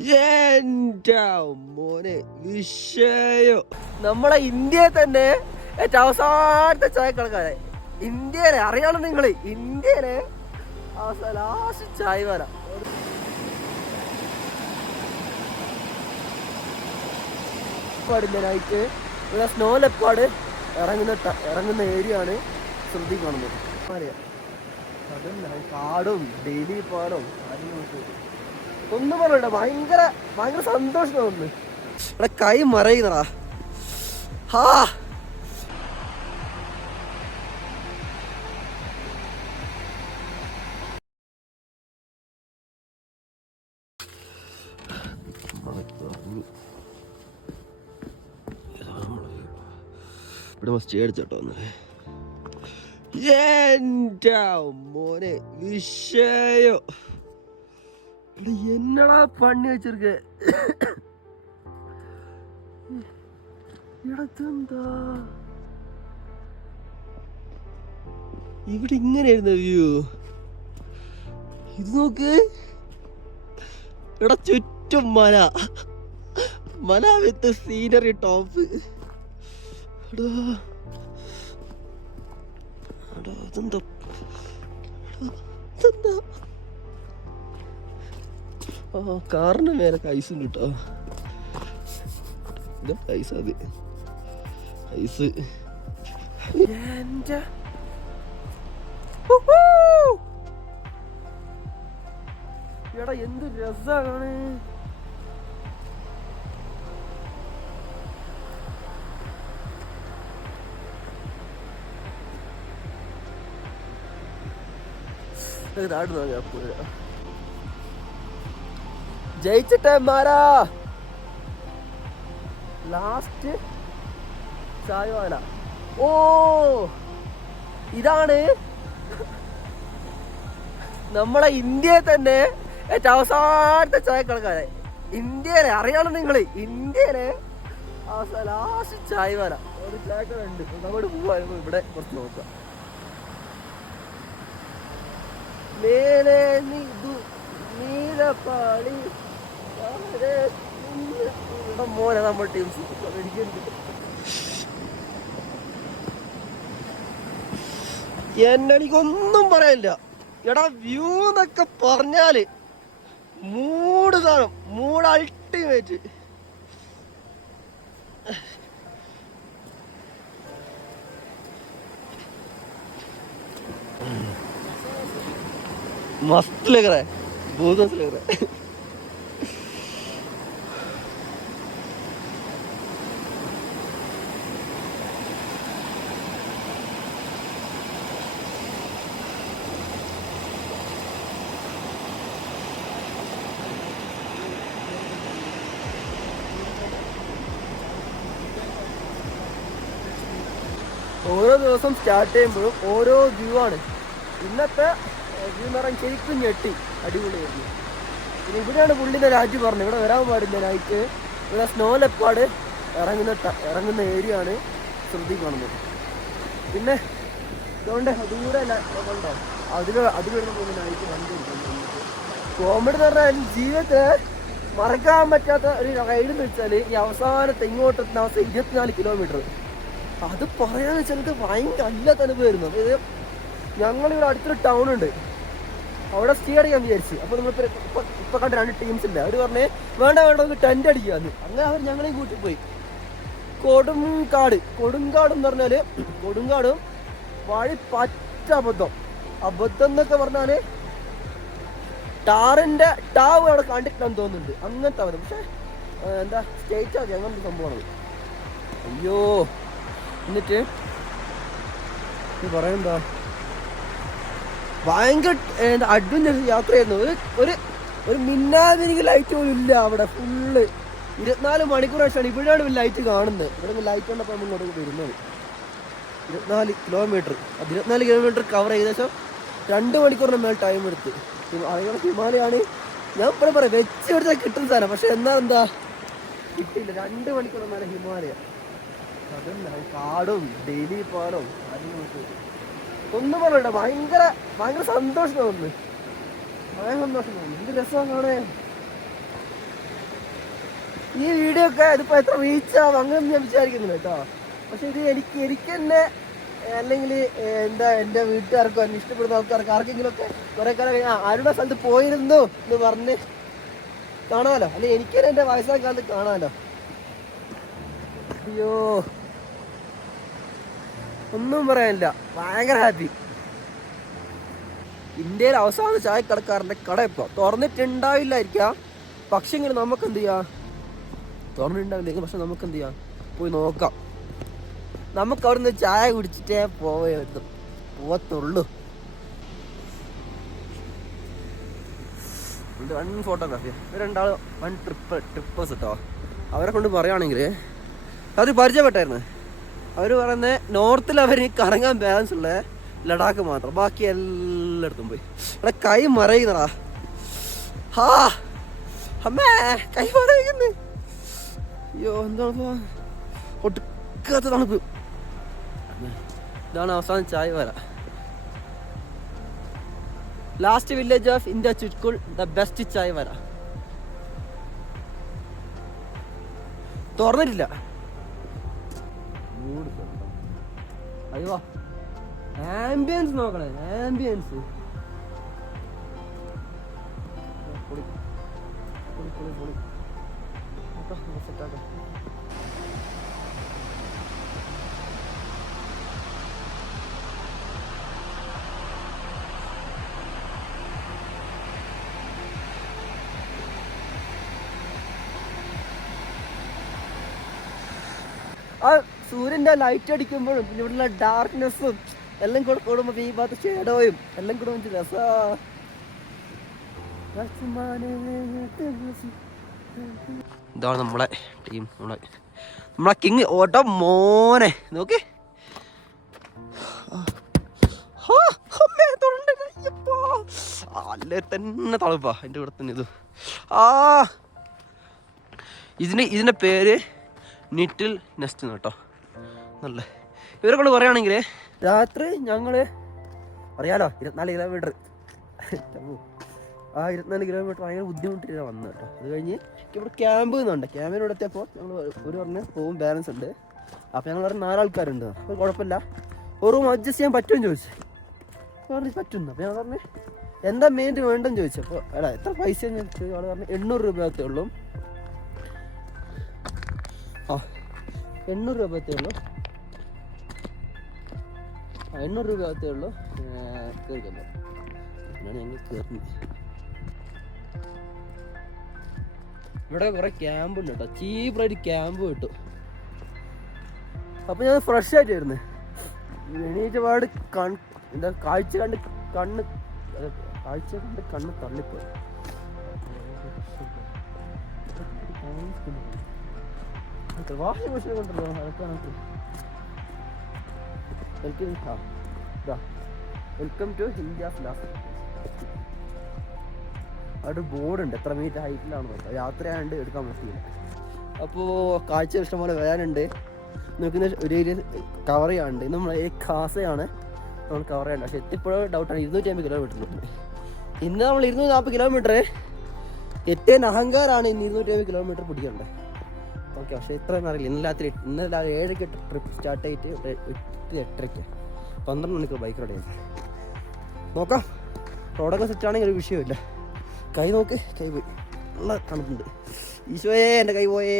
എന്റെ മോനെ വിഷയം നമ്മളെ ഇന്ത്യയിൽ തന്നെ ഏറ്റവും അവസാനത്തെ ചായക്കടക്കാരെ ഇന്ത്യയിലെ അറിയാലോ നിങ്ങള് ഇന്ത്യയിലെ ലാസ്റ്റ് ചായ വര പാടില്ലായിട്ട് ഇവിടെ സ്നോ ലെപ്പാട് ഇറങ്ങുന്ന ഏരിയ ആണ് ശ്രദ്ധിക്കണം അറിയാം അതല്ല കാടും ഡെയിലി പാടും ഒന്നും പറയണ്ട ഭയങ്കര ഭയങ്കര സന്തോഷം തോന്നുന്നു ഇവിടെ കൈ മറയുന്നടാ ഹാ ഇവിടെ സ്റ്റേ അടിച്ചോട്ടോ വന്നത് എന്റെ മോനെ വിഷയം എന്നടാ പണി വെച്ചിരിക്ക ഇടത്തെന്താ ഇവിടെ ഇങ്ങനെയായിരുന്നു വ്യൂ ഇത് നോക്ക് ഇവിടെ ചുറ്റും മല മല വിത്ത് സീനറി ടോപ്പ് ഇതെന്താ കാറിന് മേലെ ഐസ് ഉണ്ട് കേട്ടോ ഇതാ ഐസ് അത് ഐസ് എടാ എന്ത് രസാണ് ജയിച്ചിട്ടേ മാരാ ലാസ്റ്റ് ചായവാല ഓ ഇതാണ് നമ്മളെ ഇന്ത്യയിൽ തന്നെ ഏറ്റവും അവസാനത്തെ ചായക്കടക്കാരെ ഇന്ത്യയിലെ അറിയാലോ നിങ്ങള് ഇന്ത്യയിലെ ലാസ്റ്റ് ചായവാല ഒരു ചായക്കട ഉണ്ട് നമ്മൾ പോവായിരുന്നു ഇവിടെ കുറച്ച് നോക്കാം മേലെ നീലപ്പാളി മോനെ നമ്മൾ ടീംസ് എനിക്കൊന്നും പറയാനില്ല എടാ വ്യൂ എന്നൊക്കെ പറഞ്ഞാല് മൂഡ് അൾട്ടിമേറ്റ് मस्त लग रहा है बहुत मस्त लग रहा है ഓരോ ദിവസം സ്റ്റാർട്ട് ചെയ്യുമ്പോഴും ഓരോ വ്യൂ ആണ് ഇന്നത്തെ വ്യൂ എന്ന് പറയാൻ ശരിക്കും ഞെട്ടി അടിപൊളിയായിരുന്നു പിന്നെ ഇവിടെയാണ് പുള്ളിൻ്റെ രാജ്യം പറഞ്ഞത് ഇവിടെ വരാൻ പാടില്ല നൈറ്റ് ഇവിടെ സ്നോ ലെപ്പാട് ഇറങ്ങുന്ന ഏരിയ ആണ് ശ്രദ്ധിക്കണം പിന്നെ ഇതുകൊണ്ട് ദൂരെ ഉണ്ടോ അതിലൂടെ പോകുന്ന നൈറ്റ് വണ്ടി കോമഡി എന്ന് പറഞ്ഞാൽ ജീവിതത്തിൽ മറക്കാൻ പറ്റാത്ത ഒരു റൈഡ് എന്ന് വെച്ചാൽ ഈ അവസാനത്തെ ഇങ്ങോട്ടെത്തുന്ന അവസ്ഥ 24 കിലോമീറ്റർ അത് പറയാന്ന് വെച്ചാൽ എനിക്ക് ഭയങ്കര അല്ലാത്ത അനുഭവമായിരുന്നു അതായത് ഞങ്ങളിവിടെ അടുത്തൊരു ടൗൺ ഉണ്ട് അവിടെ സ്റ്റേ അടിക്കാൻ വിചാരിച്ചു അപ്പോൾ നിങ്ങൾ ഇപ്പൊ കണ്ട 2 ടീംസ് ഇല്ല അവർ പറഞ്ഞേ വേണ്ട നമുക്ക് ടെന്റ് അടിക്കാന്ന് അങ്ങനെ അവർ ഞങ്ങളെയും കൂട്ടി പോയി കൊടുങ്കാട് എന്ന് പറഞ്ഞാല് കൊടുങ്കാടും വഴി പറ്റ അബദ്ധം എന്നൊക്കെ പറഞ്ഞാല് ടാവ് അവിടെ കണ്ടിട്ടാന്ന് തോന്നുന്നുണ്ട് അങ്ങനത്തെ അവരും പക്ഷെ എന്താ സ്റ്റേറ്റ് ആക്കി അങ്ങനത്തെ സംഭവമാണ് അയ്യോ എന്നിട്ട് പറയണ്ടാ ഭയങ്കര അഡ്വഞ്ചർ യാത്രയായിരുന്നു ഒരു മിന്നാതിരിക്ക് ലൈറ്റ് പോലും ഇല്ല അവിടെ ഫുള്ള് 24 മണിക്കൂർ ശേഷമാണ് ഇവിടെയാണ് ലൈറ്റ് കാണുന്നത് ഇവിടെ ലൈറ്റ് കണ്ടപ്പോൾ നമ്മൾ ഇങ്ങോട്ട് വരുന്നത് 24 കിലോമീറ്റർ കവർ ഏകദേശം 2 മണിക്കൂറിന് മേൽ ടൈം എടുത്ത് അതുപോലെ ഹിമാലയാണ് ഞാൻ ഇപ്പോഴും പറയാം വെച്ചെടുത്താൽ കിട്ടുന്ന സാധനം പക്ഷെ എന്താ കിട്ടിയില്ല 2 മണിക്കൂർ മേലെ ഹിമാലയ അതല്ല കാടും ഡെയിലി പാടും ഒന്നും പറയണ്ട ഭയങ്കര ഭയങ്കര സന്തോഷം തോന്നുന്നു ഭയങ്കര സന്തോഷം തോന്നുന്നു എന്ത് രസമാണ് കാണേ ഈ വീഡിയോ ഒക്കെ ഇതിപ്പോൾ എത്ര റീച്ചാവും അങ്ങനെ ഞാൻ വിചാരിക്കുന്നില്ല കേട്ടോ. പക്ഷെ ഇത് എനിക്ക് തന്നെ അല്ലെങ്കിൽ എന്താ എൻ്റെ വീട്ടുകാർക്കോ എന്നെ ഇഷ്ടപ്പെടുന്ന ആൾക്കാർക്ക് ആർക്കെങ്കിലും ഒക്കെ കുറേ കാലം ആരുടെ സ്ഥലത്ത് പോയിരുന്നു എന്ന് പറഞ്ഞ് കാണാമല്ലോ, അല്ലെങ്കിൽ എനിക്ക് തന്നെ എൻ്റെ വയസ്സായ കാലത്ത് കാണാമല്ലോ. അയ്യോ ഒന്നും പറയാനില്ല, ഭയങ്കര ഹാപ്പി. ഇന്ത്യയിൽ അവസാന ചായക്കടക്കാരൻ്റെ കട ഇപ്പോൾ തുറന്നിട്ടുണ്ടാവില്ലായിരിക്കാം, പക്ഷെ എങ്കിലും നമുക്ക് എന്ത് ചെയ്യാം, തുറന്നിട്ടുണ്ടാവില്ലെങ്കിൽ പക്ഷെ നമുക്ക് എന്ത് ചെയ്യാം, പോയി നോക്കാം. നമുക്ക് അവിടുന്ന് ചായ കുടിച്ചിട്ടേ പോവത്തുള്ളൂ. വൺ ഫോട്ടോഗ്രാഫി രണ്ടാൾ വൺ ട്രിപ്പേഴ്സ് കേട്ടോ. അവരെ കൊണ്ട് പറയുകയാണെങ്കിൽ അവർ പരിചയപ്പെട്ടായിരുന്നു. അവർ പറയുന്നത് നോർത്തിൽ അവർ കറങ്ങാൻ ബാലൻസ് ഉള്ള ലഡാക്ക് മാത്രം, ബാക്കി എല്ലായിടത്തും പോയി. അവിടെ കൈ മറയുന്നടാ, ഹാ അമ്മേ കൈ മറയുന്നു. അയ്യോ എന്താണ് ഒട്ടുക്കാത്ത തണുപ്പ്. ഇതാണ് അവസാനം ചായ വര. ലാസ്റ്റ് വില്ലേജ് ഓഫ് ഇന്ത്യ ചുറ്റ്കുൾ, ദ ബെസ്റ്റ് ചായ വര. തുറന്നിട്ടില്ല. അയ്യോ ആംബിയൻസ് നോക്കണേ, ആംബിയൻസ് പൊളി പൊളി പൊളി പൊളി. സെറ്റാക്കാം. ആ സൂര്യൻ്റെ ലൈറ്റ് അടിക്കുമ്പോഴും പിന്നെ ഇവിടെയുള്ള ഡാർക്ക്നെസ്സും എല്ലാം കൂടെ കൂടുമ്പോൾ ഈ ഭാഗത്ത് ഷേഡോയും എല്ലാം കൂടെ വെച്ച് രസാ. ഇതാണ് നമ്മളെ ടീം, നമ്മളെ കിങ് ഓട്ടോ മോനെ. നോക്കി അല്ലേ തന്നെ തളുപ്പാ എൻ്റെ ഇവിടെ തന്നെ. ഇതിൻ്റെ പേര് നിറ്റിൽ നെസ്റ്റ് കേട്ടോ. നല്ല ഇവരെ കൊണ്ട് പറയുകയാണെങ്കിൽ രാത്രി ഞങ്ങൾ അറിയാലോ 24 കിലോമീറ്റർ, ആ 24 കിലോമീറ്റർ ഭയങ്കര ബുദ്ധിമുട്ടിട്ടാണ് വന്നത് കേട്ടോ. അത് കഴിഞ്ഞ് ഇവിടെ ക്യാമ്പ് എന്നുണ്ട്. ക്യാമ്പിനോട് എത്തിയപ്പോൾ ഞങ്ങൾ ഒരു പറഞ്ഞ് പോകും ബാലൻസ് ഉണ്ട്. അപ്പോൾ ഞങ്ങൾ പറഞ്ഞ 4 ആൾക്കാരുണ്ട്, അപ്പോൾ കുഴപ്പമില്ല ഒരു റൂം അഡ്ജസ്റ്റ് ചെയ്യാൻ പറ്റുമെന്ന് ചോദിച്ചു. പറഞ്ഞു പറ്റുന്നു. അപ്പോൾ ഞാൻ പറഞ്ഞു എന്താ മെയിൻ വേണ്ടെന്ന് ചോദിച്ചു. അപ്പോൾ എടാ എത്ര പൈസ ഞാൻ ചോദിച്ചു. ആൾ പറഞ്ഞു 800 രൂപയത്തേ ഉള്ളൂ. 800 രൂപയത്തേ ഉള്ളൂ. 800 രൂപയത്തേ ഉള്ളൂ. കയറിക്കല്ലോ. അങ്ങനെയാണ് ഞങ്ങൾ കയറുന്നത്. ഇവിടെ കുറേ ക്യാമ്പ് ഉണ്ട് കേട്ടോ, ചീപ്പായിട്ട് ക്യാമ്പ് കിട്ടും. അപ്പോൾ ഞാൻ ഫ്രഷ് ആയിട്ട് വരുന്നത്. എണീറ്റപാട് എന്താ കാഴ്ച കണ്ട് കണ്ണ് തള്ളിപ്പോയി. വാഷിംഗ് മെഷീൻ കൊണ്ടല്ലോ നടക്കാനൊക്കെ. Welcome to India's last. അവിടെ ബോർഡുണ്ട് എത്ര മീറ്റർ ഹൈറ്റിലാണ് നോക്കാം. യാത്രയാണ്ട് എടുക്കാൻ പറ്റില്ല. അപ്പോൾ കാഴ്ച ഇഷ്ടംപോലെ വരാനുണ്ട്. നോക്കുന്ന ഒരു ഏരിയ കവർ ചെയ്യാനുണ്ട്. ഇന്ന് നമ്മൾ ഖാസയാണ് നമ്മൾ കവർ ചെയ്യേണ്ടത്. പക്ഷേ എത്തിപ്പോഴും ഡൗട്ടാണ്. 250 കിലോമീറ്റർ. ഇന്ന് നമ്മൾ 240 കിലോമീറ്റർ ഏറ്റവും അഹങ്കാരമാണ്. ഇന്ന് 250 കിലോമീറ്റർ പിടിക്കേണ്ടത്. ഓക്കെ, പക്ഷേ ഇത്രയും അറിയില്ല. ഇന്നലെ 7-ക്ക് ട്രിപ്പ് സ്റ്റാർട്ട് ചെയ്തിട്ട് 8-8:30 12 മണിക്കൂർ ബൈക്ക് റൈഡ് ചെയ്ത് നോക്കാം. റോഡൊക്കെ സെറ്റാണെങ്കിൽ ഒരു വിഷയമില്ല. കൈ നോക്ക്, കൈ പോയി. നല്ല തണുപ്പുണ്ട്. ഈശോയെ എൻ്റെ കൈ പോയേ.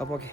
അപ്പോൾ ഓക്കെ.